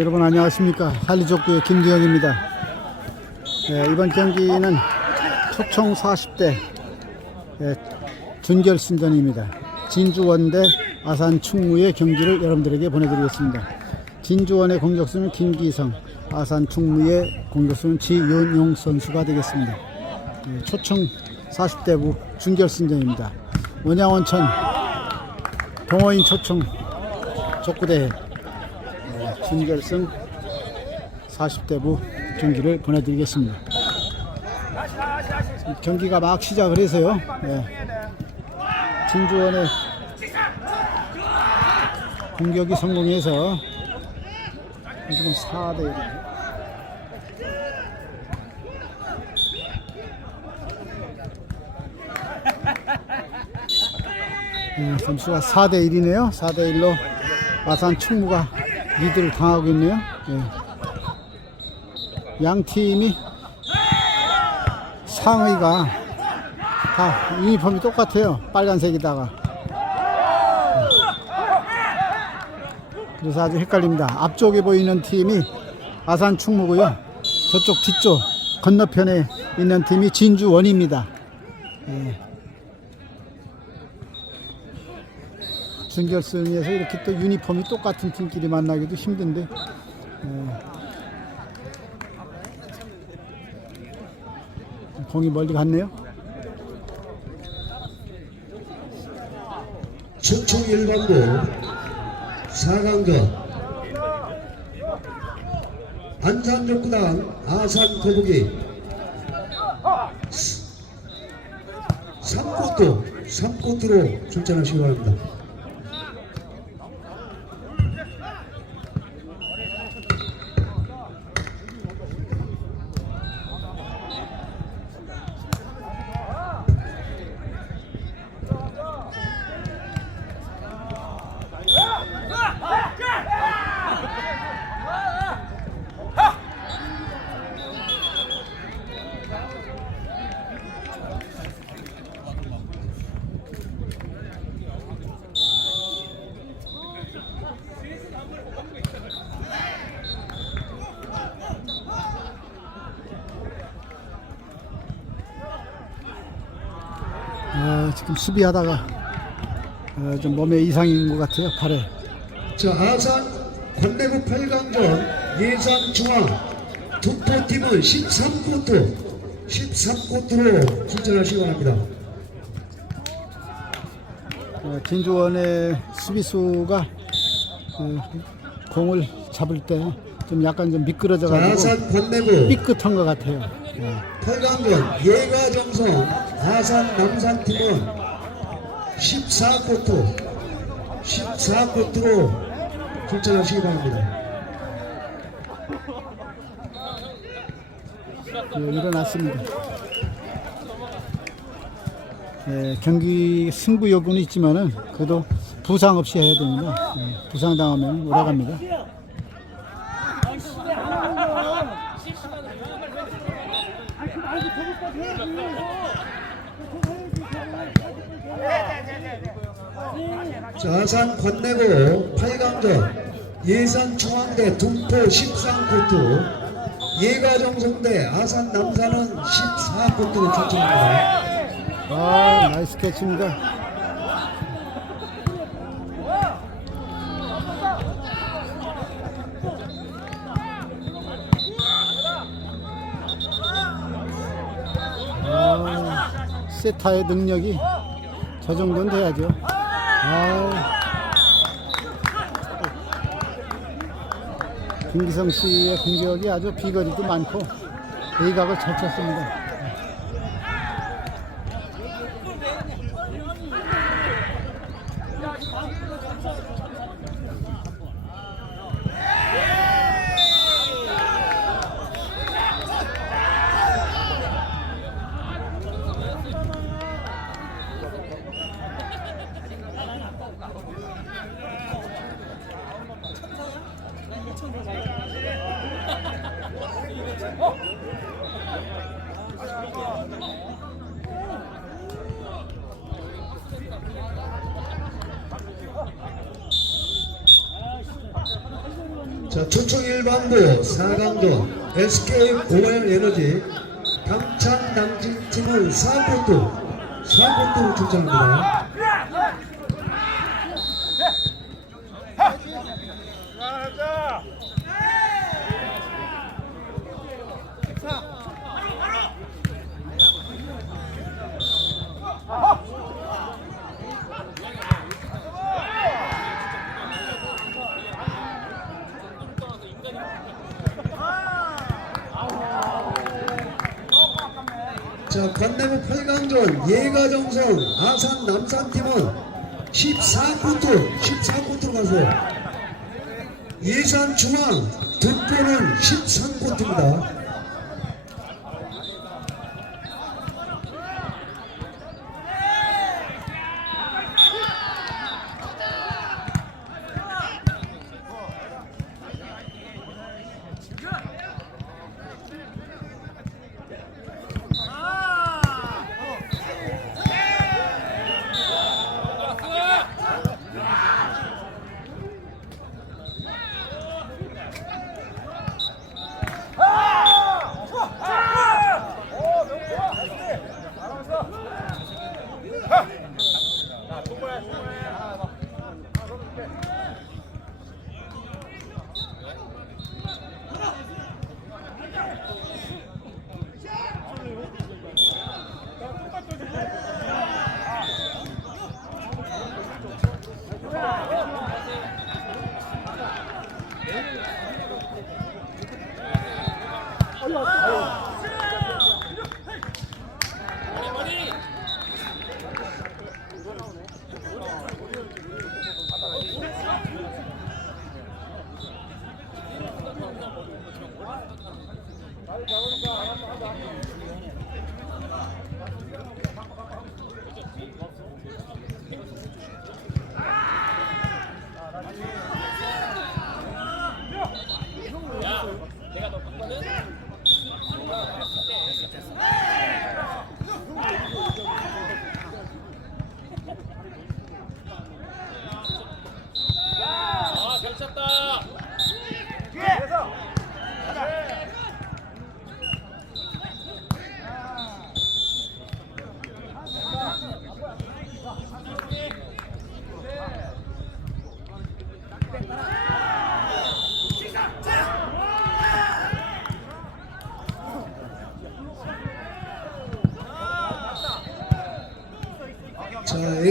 여러분 안녕하십니까? 한리족구의 김두영입니다. 예, 이번 경기는 초총 40대 예, 준결승전입니다. 진주원 대 아산 충무의 경기를 여러분들에게 보내드리겠습니다. 진주원의 공격수는 김기성 아산 충무의 공격수는 지윤용 선수가 되겠습니다. 예, 초총 40대부 준결승전입니다. 원양원천 동호인 초총 족구대회. 네, 준결승 40대부 경기를 보내드리겠습니다. 경기가 막 시작을 해서요. 네. 진주원의 공격이 성공해서 지금 4대 1. 네, 점수가 4대 1이네요. 4대 1로 아산 충무가 리드를 당하고 있네요. 예. 양 팀이 상의가 다 유니폼이 똑같아요. 빨간색에다가. 그래서 아주 헷갈립니다. 앞쪽에 보이는 팀이 아산 충무고요. 저쪽 뒤쪽 건너편에 있는 팀이 진주원입니다. 예. 준결승에서 이렇게 또 유니폼이 똑같은 팀끼리 만나기도 힘든데 예. 공이 멀리 갔네요. 충청 일반부 4강전 안산족구단 아산 거북이 3코트 3코트로 출전하시기 바랍니다. 아, 지금 수비하다가 어, 좀 몸에 있는 것 같아요. 팔에. 자 아산 관내부 8강전 예산 중앙 투포팀은 13코트 13코트로 출전하시기 바랍니다. 어, 진주원의 수비수가 어, 공을 잡을 때 좀 약간 좀 자, 미끄러져가지고 삐끗한 것 같아요. 예. 8강전 예가정성 아산 남산팀은 14코트 14코트로 출전하시기 바랍니다. 예, 일어났습니다. 예, 경기 승부 여부는 있지만은 그래도 부상 없이 해야 됩니다. 예, 부상 당하면 오래갑니다. 자, 아산 관내부 8강전 예산 중앙대 둔포 13코트 예가정성대 아산 남산은 14코트로 출전합니다. 아, 나이스 캐치입니다. 아, 세타의 능력이 저 정도는 돼야죠. 아, 김기성 씨의 공격이 아주 비거리도 많고 외곽을 잘 쳤습니다. 7강도, 4강도 SK 고발 에너지 강창 당진팀을 4포트, 4포트로 출전합니다. 자, 관내부 8강전 예가정성 아산 남산팀은 14코트 14코트로 가세요. 예산 중앙 득표는 13코트입니다.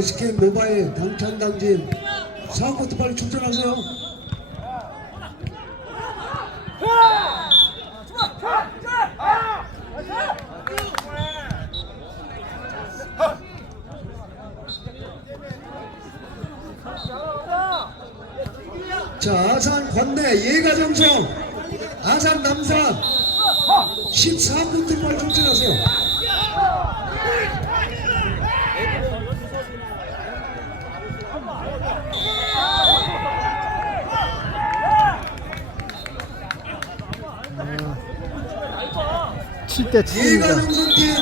SK 모바일 당찬당진 4코트 빨리 출전하세요. 자, 아산 관내 예가정성 아산 남산 13분들 빨리 출전하세요. 칠대 7입니다. 예가정성 팀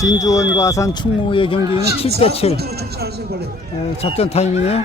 진주원과 아산 충무의 경기는 7대 7. 14분으로 출전하세요 빨리. 작전 타임이네요.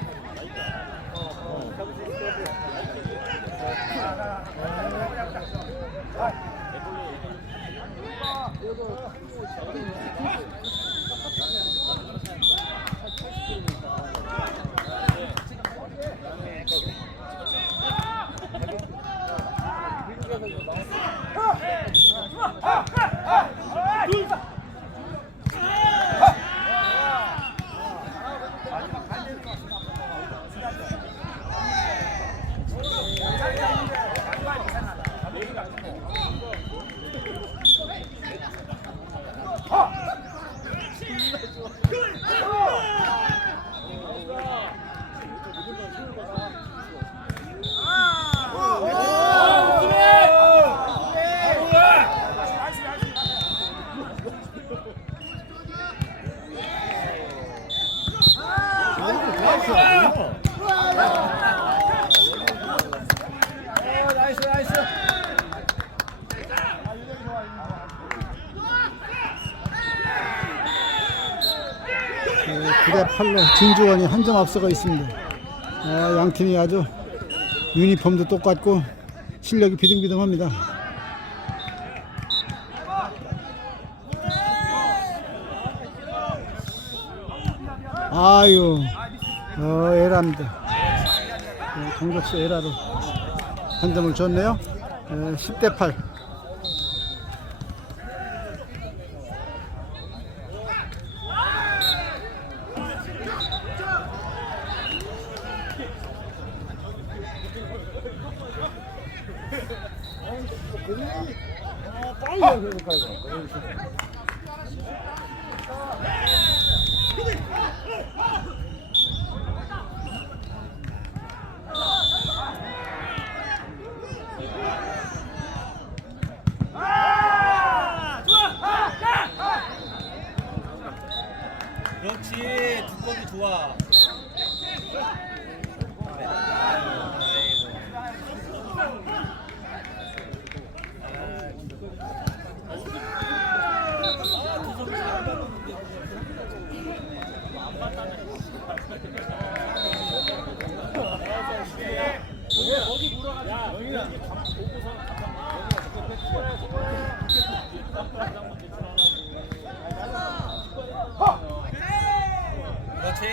진주원이 한 점 앞서고 있습니다. 아, 양 팀이 아주 유니폼도 똑같고 실력이 비등비등합니다. 아유, 어, 에라입니다. 네, 공격수 에라로 한 점을 줬네요. 네, 10대 8. 그렇지 두꺼비 좋아 그렇지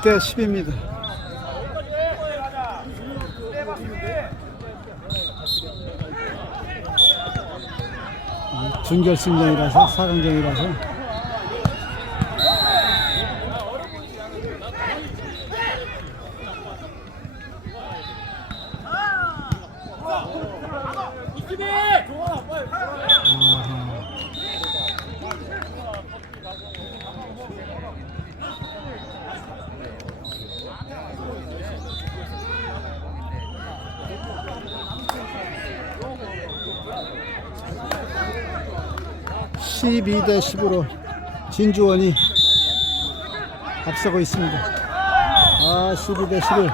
십대 10입니다. 준결승전이라서 4강전이라서 아하. (12 대 10으로) 진주원이 앞서고 있습니다. 아 (12 대 11)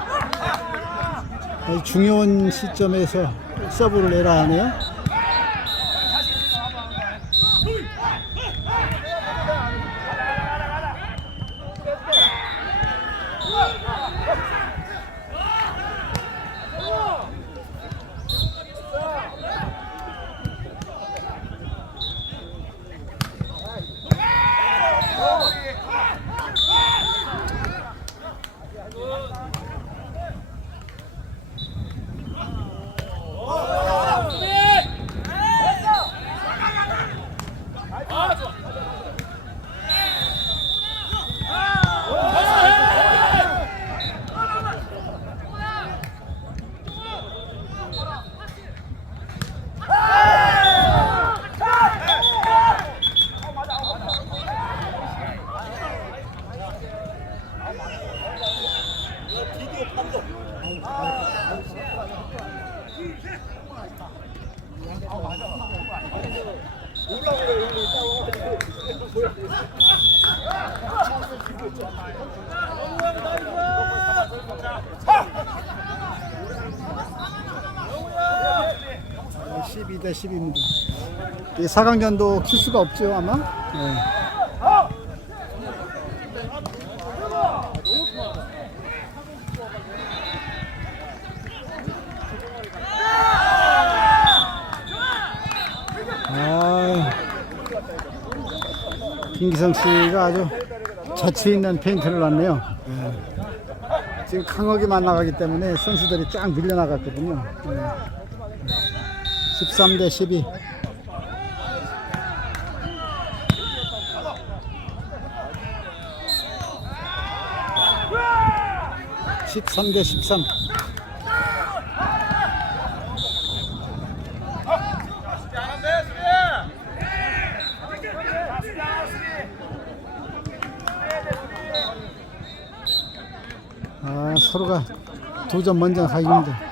아주 중요한 시점에서 서브를 내라 하네요 어, 12대 10입니다. 이 4강전도 킬 수가 없죠 아마. 네. 아, 김기성 씨가 아주 재치 있는 페인트를 놨네요. 네. 지금 강하게 만 나가기 때문에 선수들이 쫙 밀려나갔거든요. 네. 13대 12. (13 대 13) 아 서로가 두 점 먼저 아.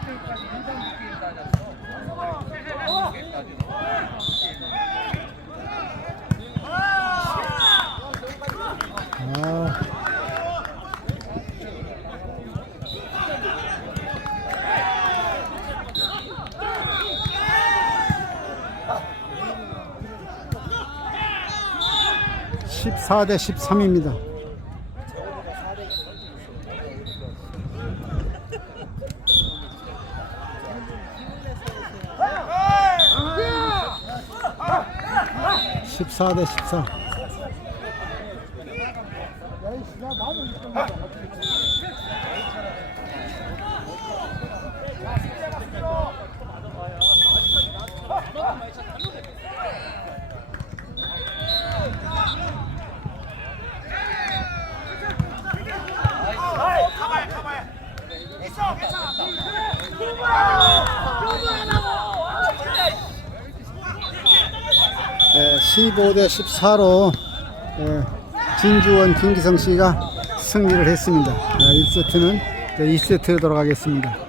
(14 대 13입니다) (14 대 14) 네, 15대 14로 진주원 김기성 씨가 승리를 했습니다. 1세트는 2세트 돌아가겠습니다.